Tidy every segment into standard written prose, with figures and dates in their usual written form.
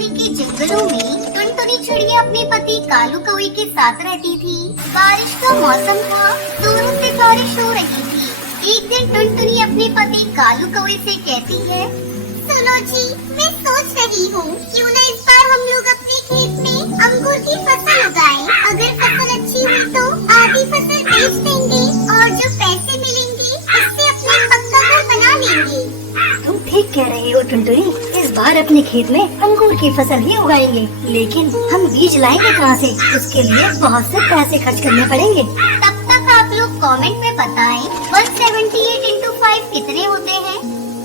पासवाली के जंगलों में टुनटुनी चिड़िया अपने पति कालू कौवे के साथ रहती थी। बारिश का मौसम था, जोरों से बारिश हो रही थी। एक दिन टुनटुनी अपने पति कालू कौवे से कहती है, सुनो जी, मैं सोच रही हूँ क्यों न इस बार हम लोग अपने खेत में अंगूर की फसल उगाएं। अगर फसल अच्छी हुई तो आधी फसल बेच देंगे और जो पैसे मिलेंगे उससे अपना पक्का घर बना लेंगे। तुम ठीक कह रही हो टुनटुनी, इस बार अपने खेत में अंगूर की फसल ही उगाएंगे, लेकिन हम बीज लाएंगे कहाँ से? उसके लिए बहुत से पैसे खर्च करने पड़ेंगे। तब तक आप लोग कमेंट में बताएं 178 into 5 कितने होते हैं।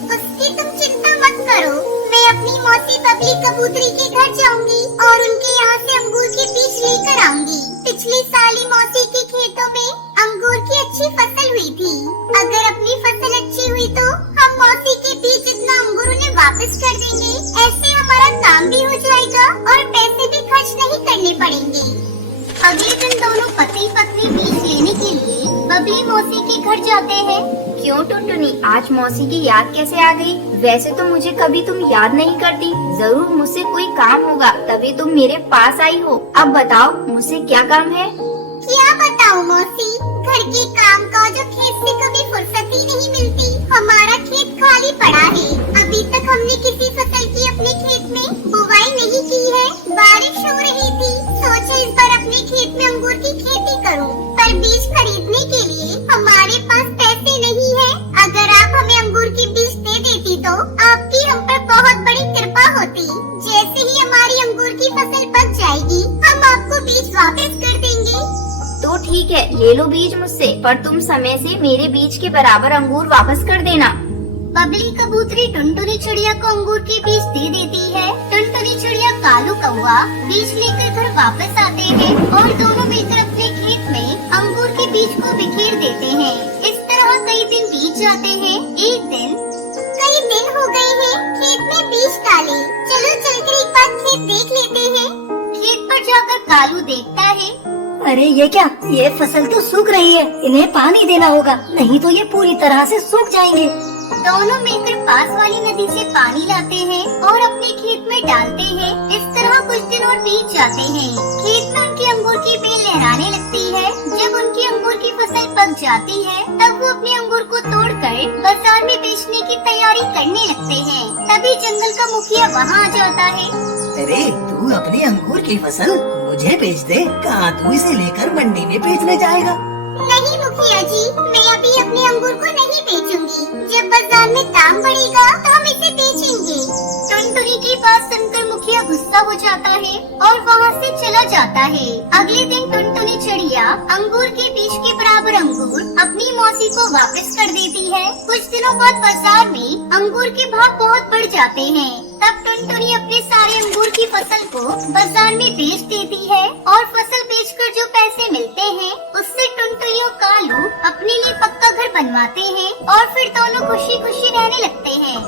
उसकी तुम चिंता मत करो, मैं अपनी मौसी बबली कबूतरी के घर जाऊंगी और उनके यहाँ से अंगूर के बीज लेकर आऊंगी। पिछले साल ही मौसी के खेतों में अंगूर की अच्छी फसल हुई थी। अगर अपनी फसल अच्छी हुई तो हम मौसी के बीज जितना अंगूर उन्हें वापस कर देंगे। ऐसे हमारा काम भी हो जाएगा और पैसे भी खर्च नहीं करने पड़ेंगे। अगले दिन दोनों पति पत्नी बीज लेने के लिए बबली मौसी के घर जाते हैं। क्यों टुनटुनी, आज मौसी की याद कैसे आ गई? वैसे तो मुझे कभी तुम याद नहीं करती। जरूर मुझसे कोई काम होगा तभी तुम मेरे पास आई हो। अब बताओ मुझसे क्या काम है? क्या बताऊं मौसी, घर के काम काज और खेत से कभी फुर्सत ही नहीं मिलती। हमारा खेत खाली पड़ा है। अभी तक हमने किसी फसल की अपने खेत में बुवाई नहीं की है। बारिश हो रही थी, सोचा इस बार अपने खेत में अंगूर की खेती करूं, पर बीज खरीदने के लिए हमारे पास पैसे नहीं है। अगर आप हमें अंगूर की बीज दे देती तो आपकी हम पर बहुत बड़ी कृपा होती। जैसे ही हमारी अंगूर की फसल पक जाएगी, हम आपको बीज वापस कर देंगे। तो ठीक है, ले लो बीज मुझसे, पर तुम समय से मेरे बीज के बराबर अंगूर वापस कर देना। बबली कबूतरी टुनटुनी चिड़िया को अंगूर के बीज दे देती है। टुनटुनी चिड़िया कालू कौवा बीज लेकर घर वापस आते हैं और दोनों मिलकर अपने खेत में अंगूर के बीज को बिखेर देते हैं। इस तरह कई दिन बीत जाते हैं। एक दिन, कई दिन हो गए हैं खेत में बीज डाले, चलो चलकर एक बार खेत देख लेते हैं। खेत पर जाकर कालू देखता है, अरे ये क्या, ये फसल तो सूख रही है, इन्हें पानी देना होगा, नहीं तो ये पूरी तरह से सूख जाएंगे। दोनों मिलकर पास वाली नदी से पानी लाते हैं और अपने खेत में डालते हैं। इस तरह कुछ दिन और बीत जाते हैं। खेत में उनकी अंगूर की बेल लहराने लगती है। जब उनकी अंगूर की फसल पक जाती है, तब वो अपने अंगूर को तोड़कर बाजार में बेचने की तैयारी करने लगते हैं। तभी जंगल का मुखिया वहाँ आ जाता है। अरे तू अपनी अंगूर की फसल मुझे बेच दे, कहाँ तू इसे लेकर मंडी में बेचने जाएगा? नहीं मुखिया जी, मैं अभी अपने अंगूर को नहीं बेचूंगी। जब बाजार में दाम बढ़ेगा तो हम इसे बेचेंगे। टुनटुनी की बात सुनकर मुखिया गुस्सा हो जाता है और वहाँ से चला जाता है। अगले दिन टुनटुनी चिड़िया अंगूर के बीज के बराबर अंगूर अपनी मौसी को वापस कर देती है। कुछ दिनों बाद बाजार में अंगूर के भाव बहुत बढ़ जाते हैं। तब टुनटुनी अपने सारे अंगूर की फसल को बाजार में बेच देती है और फसल बेचकर जो पैसे मिलते हैं उससे टुनटुनी और कालू अपने लिए पक्का घर बनवाते हैं और फिर दोनों खुशी खुशी रहने लगते हैं।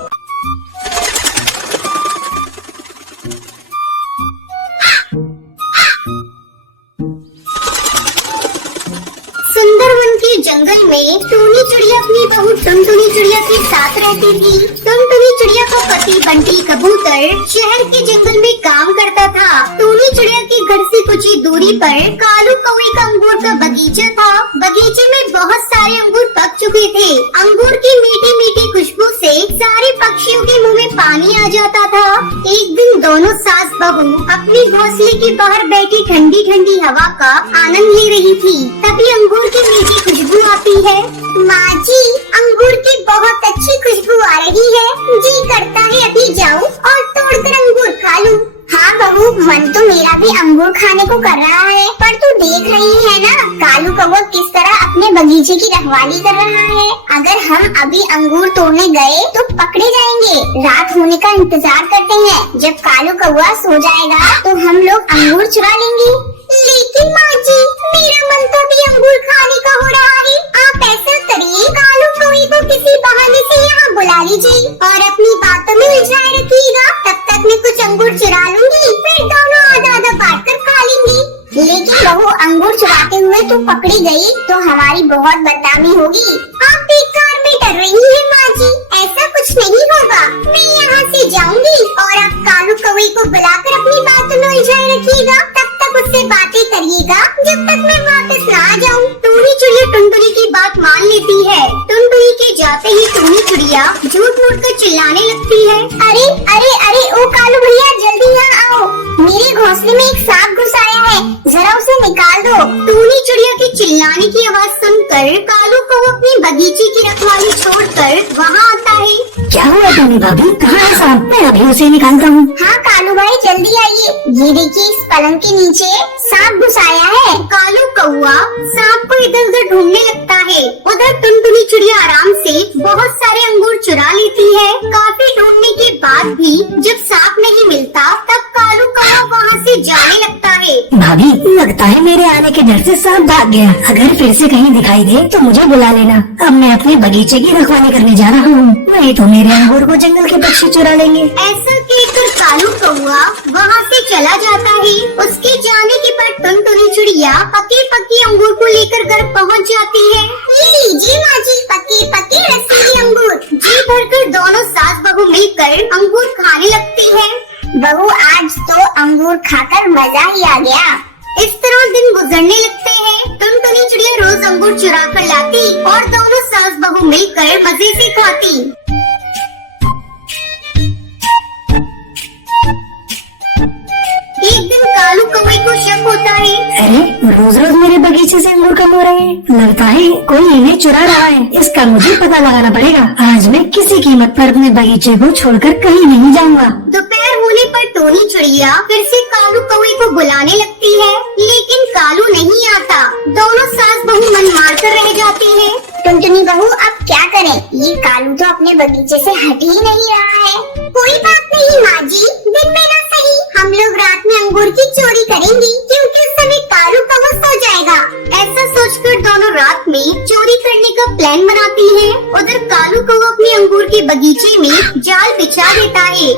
सुंदरवन के जंगल में टूनी चिड़िया अपनी बहू टुनटुनी चिड़िया के साथ रहती थी। टुनटुनी चिड़िया का पति बंटी कबूतर शहर के जंगल में काम करता था। टूनी चिड़िया के घर से कुछ ही दूरी पर कालू कौवे का अंगूर का बगीचा था। बगीचे में बहुत सारे अंगूर पक चुके थे। अंगूर की मीठी मीठी खुशबू से सारे पक्षियों के मुंह में पानी आ जाता था। एक दिन दोनों सास बहू अपने घोंसले के बाहर बैठी ठंडी ठंडी हवा का आनंद ले रही थी। तभी अंगूर की मीठी खुशबू आती है। माँ जी, अंगूर की बहुत अच्छी खुशबू आ रही है। जी करता है अभी जाऊँ और तोड़कर अंगूर खा लूँ। हाँ बहू, मन तो मेरा भी अंगूर खाने को कर रहा है, पर तू देख रही है ना कालू कौवा किस तरह अपने बगीचे की रखवाली कर रहा है। अगर हम अभी अंगूर तोड़ने गए तो पकड़े जाएंगे। रात होने का इंतजार करते हैं, जब कालू कौवा सो जाएगा तो हम लोग अंगूर चुरा लेंगे। लेकिन माँ जी, मेरा मन तो भी अंगूर खाने का हो रहा है। आप ऐसा करिए, कालू कौवे को किसी बहाने से यहाँ बुला लीजिए और अपनी बातों में उलझाए रखिएगा। तब तक मैं कुछ अंगूर चुरा लूंगी, फिर दोनों आधा आधा बांट कर खा लेंगे। लेकिन बहू, अंगूर चुराते हुए तू पकड़ी गई तो हमारी बहुत बदनामी होगी। आप बेकार में डर रही है माँ जी, ऐसा कुछ नहीं होगा। मैं यहाँ से जाऊंगी और आप कालू कौवे को बुलाकर अपनी बातों में उलझाए रखिएगा। तब तक उससे बातें करिएगा जब तक मैं वापस न आ जाऊँ। टूनी चिड़िया टुनटुनी की बात मान लेती है। टुनटुनी के जाते ही टूनी चिड़िया झूठ मूठ कर चिल्लाने लगती है। अरे अरे अरे ओ कालू भैया, जल्दी यहाँ आओ, मेरे घोंसले में एक सांप घुस आया है, जरा उसे निकाल दो। टूनी चिड़िया के चिल्लाने की आवाज सुनकर कालू को अपनी बगीचे की रखवाली छोड़कर वहाँ आता है। क्या हुआ टूनी भाभी, कहाँ है सांप? मैं अभी उसे निकालता हूँ। हाँ कालू भाई, जल्दी आइए। ये देखिए, इस पलंग के नीचे सांप घुस आया है। कालू कौवा सांप को इधर उधर ढूंढने लगता है। उधर टुनटुनी चिड़िया आराम से बहुत सारे अंगूर चुरा लेती है। काफी ढूंढने के बाद भी जब सांप नहीं मिलता तब कालू कौवा वहाँ से जाने लगता है। भाभी, लगता है मेरे आने के डर से सांप भाग गया। अगर फिर से कहीं दिखाई दे तो मुझे बुला लेना। अब मैं अपने बगीचे की रखवाली करने जा रहा हूँ, नहीं तो मेरे अंगूर को जंगल के पक्षी चुरा लेंगे। ऐसा कहकर कालू कौवा वहाँ से चला जाता है। उसके जाने के बाद टुनटुनी चिड़िया पके पके अंगूर को लेकर घर पहुँच जाती है। ये लीजिए माँ जी, पके पके रसीले अंगूर। जी भरकर दोनों सास बहू मिलकर अंगूर खाने लगती है। बहू, आज तो अंगूर खाकर मजा ही आ गया। इस तरह दिन गुजरने लगते हैं। टुनटुनी चिड़िया रोज अंगूर चुरा कर लाती और दोनों सास बहू मिलकर मजे से खाती। एक दिन कालू कौवे को शक होता है। अरे, रोज रोज मेरे बगीचे से अंगूर कम हो रहे हैं। लगता है कोई इन्हें चुरा रहा है। इसका मुझे पता लगाना पड़ेगा। आज मैं किसी कीमत पर अपने बगीचे को छोड़कर कहीं नहीं जाऊंगा। दोपहर होने पर टोनी चिड़िया फिर से कालू कौवे को बुलाने लगती है, लेकिन कालू नहीं आता। दोनों सास बहू मन मार कर रह जाती है। टुनटुनी बहू, अब क्या करें? ये कालू तो अपने बगीचे से हट ही नहीं रहा है। कोई बात नहीं माँ जी, दिन में ना सही, हम लोग रात में अंगूर की चोरी करेंगी, क्योंकि उस समय कालू कौवा सो जाएगा। ऐसा सोचकर दोनों रात में चोरी करने का प्लान बनाती है। उधर कालू कौवा अपने अंगूर के बगीचे में जाल बिछा देता है।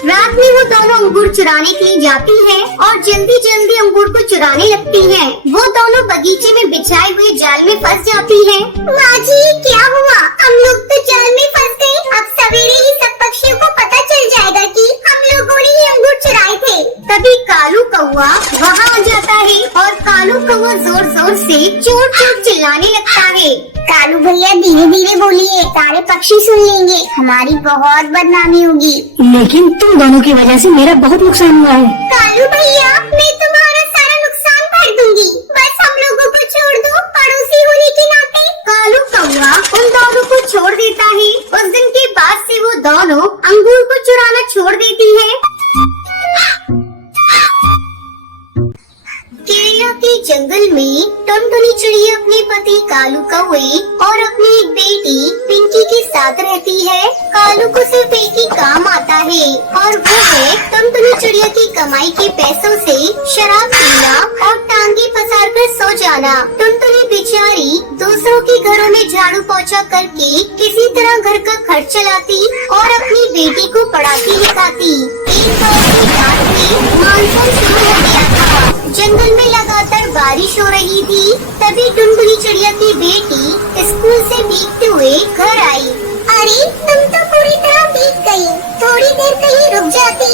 रात में वो दोनों अंगूर चुराने के लिए जाती है और जल्दी जल्दी अंगूर को चुराने लगती है। वो दोनों बगीचे में बिछाए हुए जाल में फंस जाती है। माँ जी, क्या हुआ? हम लोग तो जाल में फंस गए। अब सवेरे ही सब पक्षियों को पता चल जाएगा कि हम लोगों ने ही अंगूर चुराए थे। तभी कालू कौवा वहाँ आ जाता है और कालू कौवा जोर जोर से चोट चोट चिल्लाने लगता है। कालू भैया, धीरे धीरे बोलिए, सारे पक्षी सुन लेंगे, हमारी बहुत बदनामी होगी। लेकिन तुम दोनों की वजह से मेरा बहुत नुकसान हुआ है। कालू भैया, मैं तुम्हारा सारा नुकसान भर दूंगी, बस हम लोगों को छोड़ दो, पड़ोसी होने के नाते। कालू कौवा उन दोनों को छोड़ देता है। उस दिन के बाद से वो दोनों अंगूर को चुराना छोड़ देती है। केरला के जंगल में टुनटुनी चिड़िया अपने पति कालू कौवे और अपनी एक बेटी पिंकी के साथ रहती है। कालू को सिर्फ एक ही काम आता है और वो है टुनटुनी चिड़िया की कमाई के पैसों से शराब पीना और टांगे पसार कर सो जाना। टुनटुनी बेचारी दूसरों के घरों में झाड़ू पोछा करके किसी तरह घर का खर्च चलाती और अपनी बेटी को पढ़ाती लिखाती। एक बार की रात में मानसून शुरू हो गया था। जंगल में लगातार बारिश हो रही थी। तभी टुनटुनी चिड़िया की बेटी स्कूल से भीगते हुए घर आई। अरे, तुम तो पूरी तरह भीग गई, थोड़ी देर कहीं रुक जाती।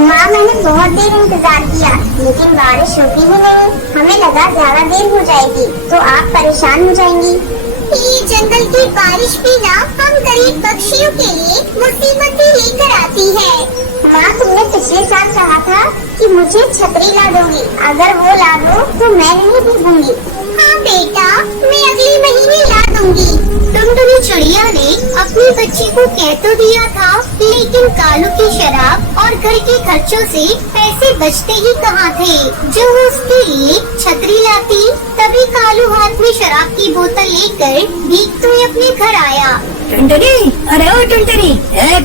माँ, मैंने बहुत देर इंतजार किया, लेकिन बारिश रुकी ही नहीं। हमें लगा ज्यादा देर हो जाएगी तो आप परेशान हो जाएंगी। ये जंगल की बारिश भी ना हम गरीब पक्षियों के लिए मुसीबतें लेकर आती है। माँ, तुमने पिछले साल कहा था कि मुझे छतरी ला दोगी, अगर वो ला दो तो मैं नहीं भीगूंगी। हाँ बेटा, मैं अगले महीने ला दूंगी। टुनटुनी चिड़िया ने अपनी बच्ची को कह तो दिया था, लेकिन कालू की शराब और घर के खर्चों से पैसे बचते ही कहाँ थे जो वो उसके लिए छतरी लाती। तभी कालू हाथ में शराब की बोतल लेकर भीगते हुए अपने घर आया। टुनटुनी, अरे ओ टुनटुनी,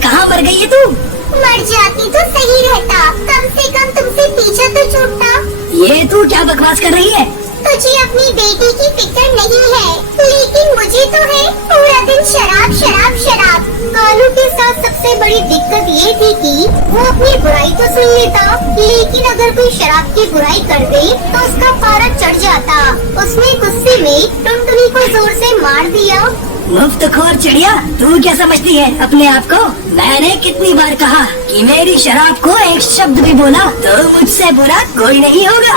कहाँ मर गई है तू? मर जाती तो सही रहता, कम से कम तुमसे पीछा तो छूटता। ये तू क्या बकवास कर रही है? तुझे अपनी बेटी की फिक्र नहीं है, लेकिन मुझे तो है। पूरा दिन शराब शराब शराब। कालू के साथ सबसे बड़ी दिक्कत ये थी कि वो अपनी बुराई तो सुन लेता, लेकिन अगर कोई शराब की बुराई कर दे तो उसका पारा चढ़ जाता। उसने गुस्से में टुनटुनी को जोर से मार दिया। मुफ्तखोर चिड़िया, तू क्या समझती है अपने आप को? मैंने कितनी बार कहा कि मेरी शराब को एक शब्द भी बोला तो मुझसे बुरा कोई नहीं होगा।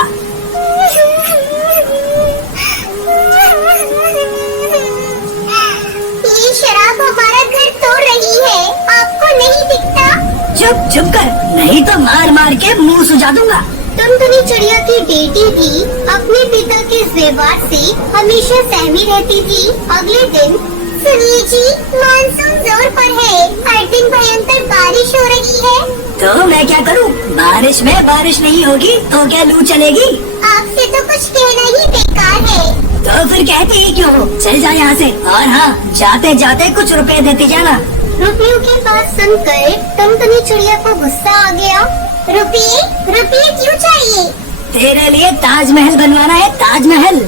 ये शराब हमारा घर तोड़ रही है, आपको नहीं दिखता? चुप चुप कर, नहीं तो मार मार के मुंह सुझा दूंगा। टुनटुनी चिड़िया की बेटी भी अपने पिता के इस व्यवहार से हमेशा सहमी रहती थी। अगले दिन, सुनिए जी, मानसून जोर पर है, हर दिन भयंकर बारिश हो रही है। तो मैं क्या करूं? बारिश में बारिश नहीं होगी तो क्या लू चलेगी? आपसे तो कुछ कहना ही बेकार है। तो फिर कहते ही क्यों हो? चल जा यहाँ से, और हाँ, जाते जाते कुछ रुपए देते जाना। रुपयों की बात सुनकर टुनटुनी चिड़िया को गुस्सा आ गया। रुपये? रुपये क्यों चाहिए? तेरे लिए ताजमहल बनवाना है, ताजमहल।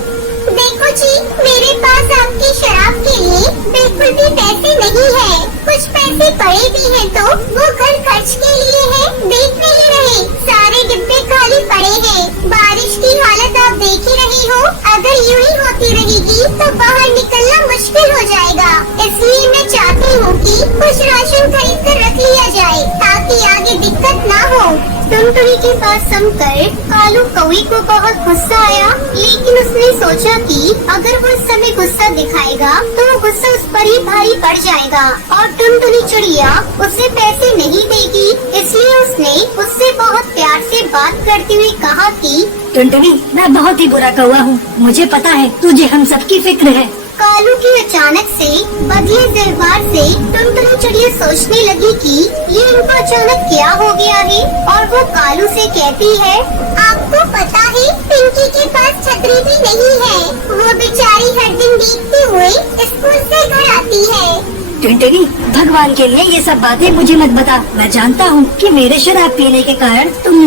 देखो जी, मेरे पास आपकी शराब के लिए बिल्कुल भी पैसे नहीं है। कुछ पैसे पड़े भी हैं तो वो घर खर्च के लिए है। देख नहीं रहे, सारे डिब्बे खाली पड़े हैं। बारिश की हालत आप देख ही रही हो। अगर यूं ही होती रहेगी तो बाहर निकलना मुश्किल हो जाएगा। इसलिए मैं चाहती हूँ कि कुछ राशन खरीद कर रख लिया जाए ताकि आगे दिक्कत ना हो। टुनटुनी की बात सुनकर कालू कौवे को बहुत गुस्सा आया, लेकिन उसने सोचा कि अगर वो इस समय गुस्सा दिखाएगा तो वो गुस्सा उस पर ही भारी पड़ जाएगा और टुनटुनी चिड़िया उसे पैसे नहीं देगी। इसलिए उसने उससे बहुत प्यार से बात करते हुए कहा कि टुनटुनी, मैं बहुत ही बुरा कौवा हूँ, मुझे पता है तुझे हम सबकी फिक्र है। कालू के अचानक से बदले व्यवहार से टुनटुनी चिड़िया सोचने लगी कि ये इनको अचानक क्या हो गया है, और वो कालू से कहती है, आपको पता है पिंकी के पास छतरी भी नहीं है। वो बेचारी हर दिन भीगते हुए स्कूल से घर आती है। टुनटुनी, भगवान के लिए ये सब बातें मुझे मत बता। मैं जानता हूँ कि मेरे शराब पीने के कारण तुम